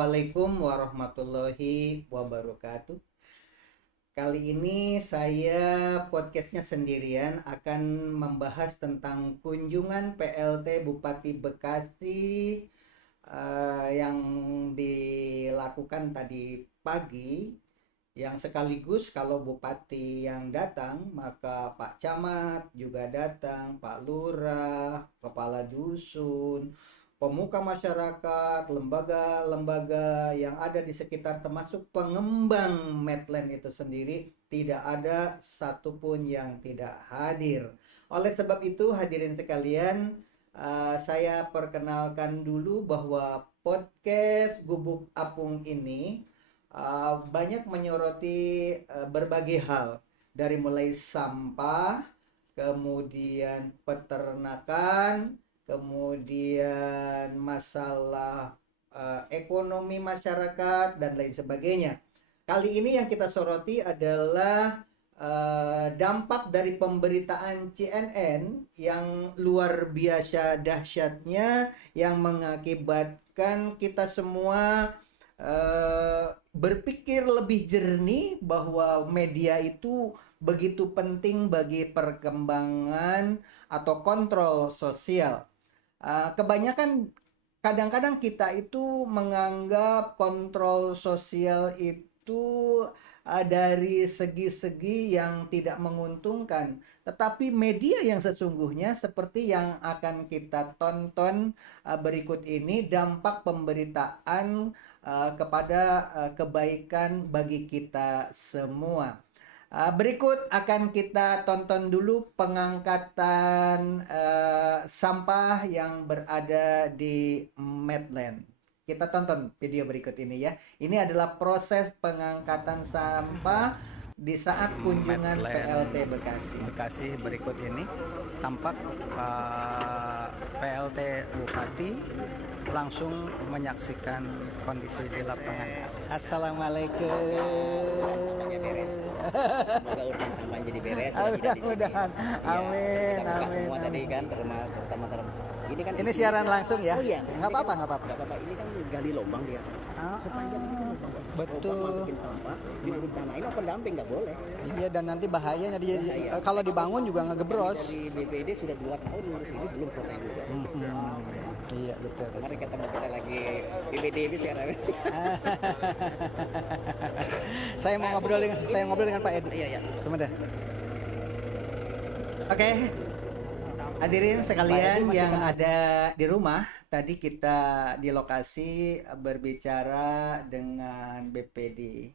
Assalamualaikum warahmatullahi wabarakatuh. Kali ini saya podcastnya sendirian akan membahas tentang kunjungan PLT Bupati Bekasi yang dilakukan tadi pagi, yang sekaligus kalau bupati yang datang maka Pak Camat juga datang, Pak Lurah, kepala dusun, pemuka masyarakat, lembaga-lembaga yang ada di sekitar termasuk pengembang Medland itu sendiri, tidak ada satupun yang tidak hadir. Oleh sebab itu hadirin sekalian, saya perkenalkan dulu bahwa podcast Gubuk Apung ini banyak menyoroti berbagai hal, dari mulai sampah, kemudian peternakan, kemudian masalah ekonomi masyarakat dan lain sebagainya. Kali ini yang kita soroti adalah dampak dari pemberitaan CNN yang luar biasa dahsyatnya, yang mengakibatkan kita semua berpikir lebih jernih bahwa media itu begitu penting bagi perkembangan atau kontrol sosial. Kebanyakan kadang-kadang kita itu menganggap kontrol sosial itu dari segi-segi yang tidak menguntungkan. Tetapi media yang sesungguhnya seperti yang akan kita tonton berikut ini, dampak pemberitaan kepada kebaikan bagi kita semua. Berikut akan kita tonton dulu pengangkatan sampah yang berada di Medland. Kita tonton video berikut ini ya. Ini adalah proses pengangkatan sampah di saat kunjungan PLT Bekasi. Bekasi berikut ini tampak PLT Bupati langsung menyaksikan kondisi di lapangan. Assalamualaikum. Semoga urusan sampah jadi beres. Mudah-mudahan. Amin, kita amin. semua tadi kan ke rumah pertama. Ini kan Ini siaran langsung ya? Oh iya. Nggak apa-apa. Nggak apa-apa. Ini kan gali lubang dia. Sepanjang ini lubang. Betul. Lubang masukin sampah, diurus tanah. Ini open dumping nggak boleh. Iya, dan nanti bahayanya kalau dibangun juga ngegebros. Dari BPD sudah 2 tahun ngurus ini belum selesai juga. Iya, betul. Kemarin ketemu kita lagi BPD ini siaran. Saya mau ngobrol dengan Pak Edi. Iya. Sebentar. Oke. Hadirin sekalian yang ada di rumah, tadi kita di lokasi berbicara dengan BPD.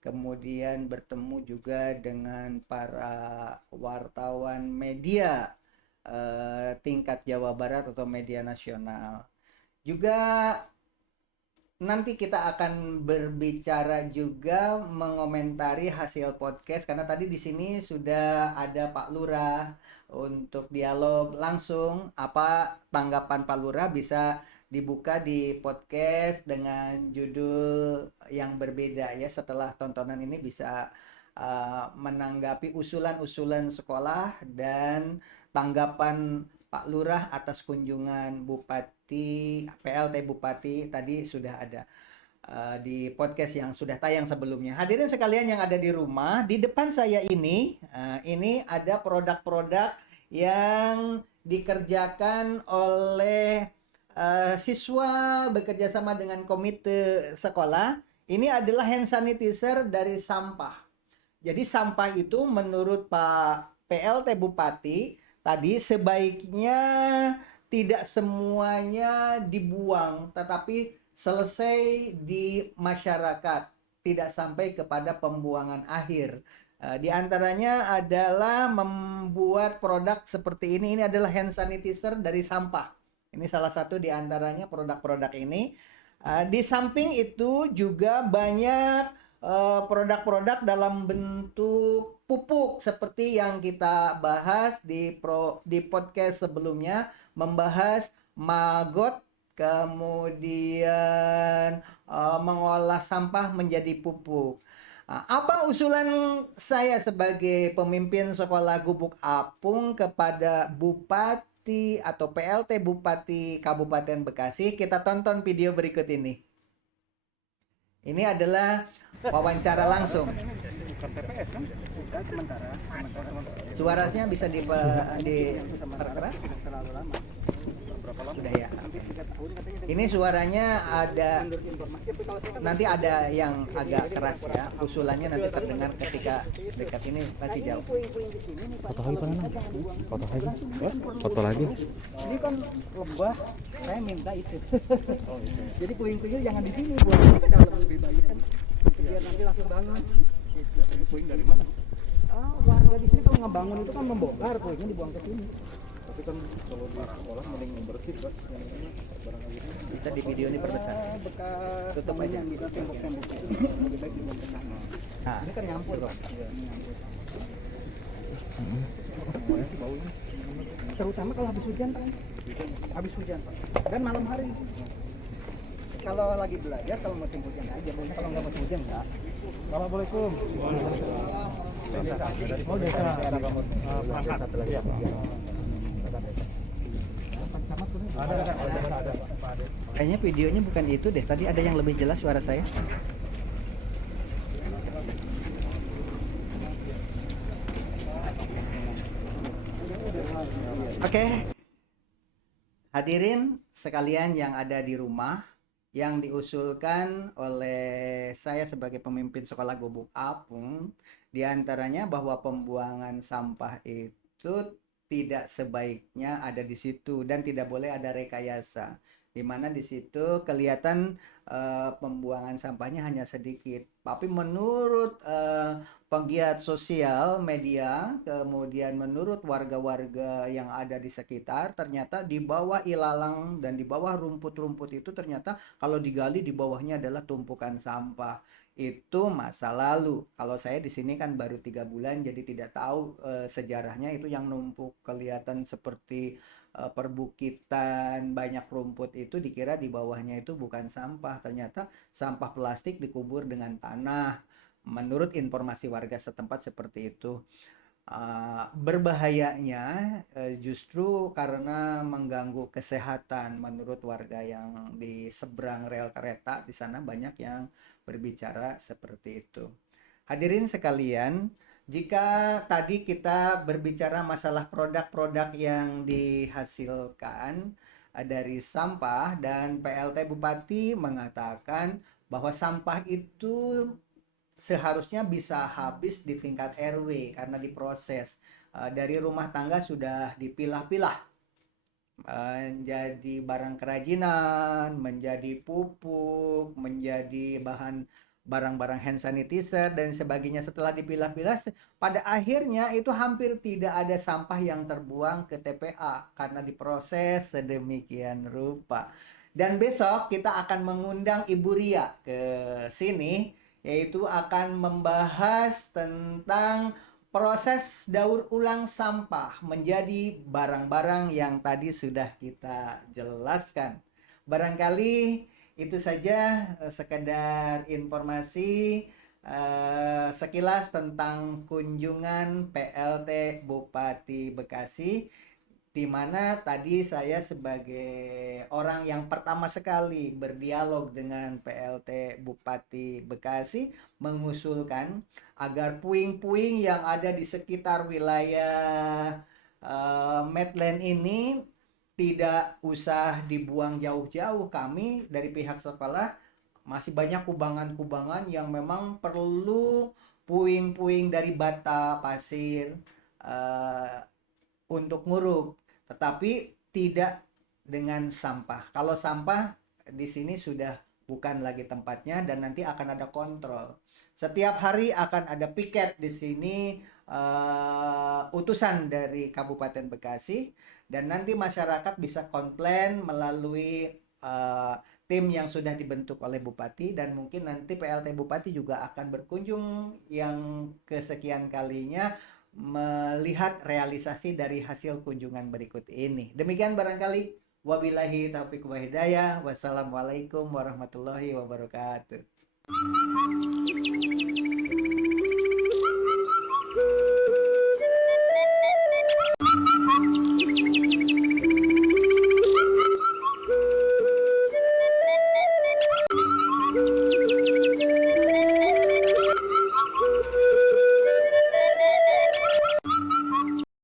Kemudian bertemu juga dengan para wartawan media tingkat Jawa Barat atau media nasional. Juga nanti kita akan berbicara juga mengomentari hasil podcast, karena tadi di sini sudah ada Pak Lurah untuk dialog langsung. Apa tanggapan Pak Lurah bisa dibuka di podcast dengan judul yang berbeda ya. Setelah tontonan ini bisa menanggapi usulan-usulan sekolah dan tanggapan Pak Lurah atas kunjungan PLT Bupati tadi sudah ada di podcast yang sudah tayang sebelumnya. Hadirin sekalian yang ada di rumah, di depan saya ini ada produk-produk yang dikerjakan oleh siswa bekerja sama dengan komite sekolah. Ini adalah hand sanitizer dari sampah. Jadi sampah itu menurut Pak PLT Bupati tadi sebaiknya tidak semuanya dibuang, tetapi selesai di masyarakat, tidak sampai kepada pembuangan akhir. Di antaranya adalah membuat produk seperti ini. Ini adalah hand sanitizer dari sampah. Ini salah satu di antaranya produk-produk ini. Di samping itu juga banyak produk-produk dalam bentuk pupuk seperti yang kita bahas di podcast sebelumnya, membahas maggot, kemudian mengolah sampah menjadi pupuk. Apa usulan saya sebagai pemimpin sekolah Gubuk Apung kepada Bupati atau PLT Bupati Kabupaten Bekasi? Kita tonton video berikut ini. Ini adalah wawancara langsung. Kan sementara. Suaranya bisa diperkeras? Terlalu lama. Udah ya. Ini suaranya ada, nanti ada yang agak keras ya. Usulannya nanti terdengar ketika dekat, ini masih jauh. Foto lagi Pak Nanang. Foto lagi. Foto lagi. Ini kan lebah, saya minta itu. Jadi puing-puingnya jangan di sini, buangnya ke dalam lebih bagus kan. Biar nanti langsung bangun. Ini puing dari mana? Warga di sini kalau ngebangun itu kan membongkar, puingnya dibuang ke sini. Tapi kan kalau di sekolah mending membersih Pak. Yang ini barangkali ini. Kita di video ini perbesar. Bekas Tutup aja. bangunan di tembok-tembok itu lebih baik dibuang ke sana. Nah, Ini kan nyampur, Pak. Semuanya sih baunya. Terutama kalau habis hujan, Pak. Habis hujan, Pak. Dan malam hari. Kalau lagi belajar, kalau musim hujan aja. Pokoknya kalau nggak musim hujan, enggak. Assalamualaikum. Oh desa. Perangkat. Satu lagi. Ada. kayaknya videonya bukan itu deh. Tadi ada yang lebih jelas suara saya. Oke. Hadirin sekalian yang ada di rumah, yang diusulkan oleh saya sebagai pemimpin sekolah Gubuk Apung, diantaranya bahwa pembuangan sampah itu tidak sebaiknya ada di situ dan tidak boleh ada rekayasa, di mana di situ kelihatan pembuangan sampahnya hanya sedikit. Tapi menurut penggiat sosial media, kemudian menurut warga-warga yang ada di sekitar, ternyata di bawah ilalang dan di bawah rumput-rumput itu ternyata kalau digali di bawahnya adalah tumpukan sampah. Itu masa lalu. Kalau saya di sini kan baru 3 bulan, jadi tidak tahu sejarahnya. Itu yang numpuk kelihatan seperti perbukitan, banyak rumput, itu dikira di bawahnya itu bukan sampah. Ternyata sampah plastik dikubur dengan tanah. Menurut informasi warga setempat seperti itu. Berbahayanya justru karena mengganggu kesehatan. Menurut warga yang di seberang rel kereta di sana banyak yang berbicara seperti itu. Hadirin sekalian, jika tadi kita berbicara masalah produk-produk yang dihasilkan dari sampah, dan PLT Bupati mengatakan bahwa sampah itu seharusnya bisa habis di tingkat RW karena diproses. Dari rumah tangga sudah dipilah-pilah menjadi barang kerajinan, menjadi pupuk, menjadi bahan barang-barang hand sanitizer dan sebagainya. Setelah dipilah-pilah, pada akhirnya itu hampir tidak ada sampah yang terbuang ke TPA karena diproses sedemikian rupa. Dan besok kita akan mengundang Ibu Ria ke sini, yaitu akan membahas tentang proses daur ulang sampah menjadi barang-barang yang tadi sudah kita jelaskan. Barangkali itu saja sekedar informasi sekilas tentang kunjungan PLT Bupati Bekasi, di mana tadi saya sebagai orang yang pertama sekali berdialog dengan PLT Bupati Bekasi mengusulkan agar puing-puing yang ada di sekitar wilayah Medland ini tidak usah dibuang jauh-jauh. Kami dari pihak sekolah masih banyak kubangan-kubangan yang memang perlu puing-puing dari bata, pasir untuk nguruk, tetapi tidak dengan sampah. Kalau sampah di sini sudah bukan lagi tempatnya dan nanti akan ada kontrol. Setiap hari akan ada piket di sini, utusan dari Kabupaten Bekasi, dan nanti masyarakat bisa komplain melalui tim yang sudah dibentuk oleh Bupati, dan mungkin nanti PLT Bupati juga akan berkunjung yang kesekian kalinya melihat realisasi dari hasil kunjungan berikut ini. Demikian barangkali. Wabillahi taufiq wa hidayah. Wassalamualaikum warahmatullahi wabarakatuh.